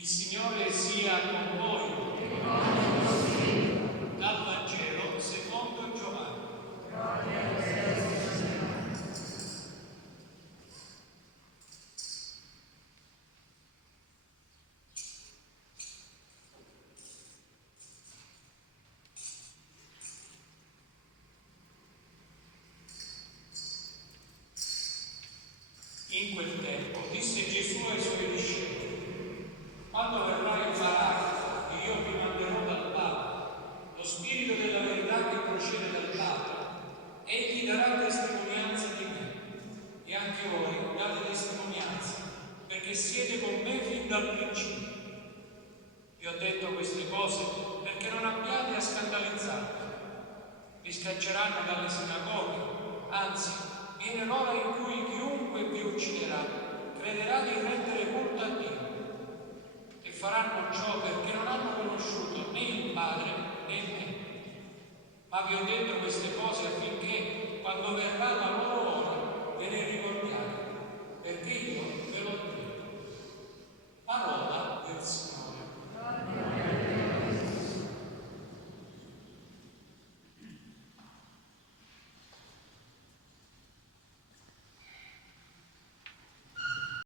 Il Signore sia con voi. Dal Vangelo secondo Giovanni. In quel tempo disse Gesù ai suoi discepoli: quando verrà il Paracleto, che io vi manderò dal Padre, lo Spirito della verità che procede dal Padre, egli darà testimonianza di me, e anche voi date testimonianza, perché siete con me fin dal principio. Vi ho detto queste cose perché non abbiate a scandalizzarvi. Vi scacceranno dalle sinagoghe, anzi, viene l'ora in cui chiunque vi ucciderà crederà di rendere culto a Dio. E faranno ciò perché non hanno conosciuto né il Padre né me. Ma vi ho detto queste cose affinché, quando verrà la loro ora, ve ne ricordiate.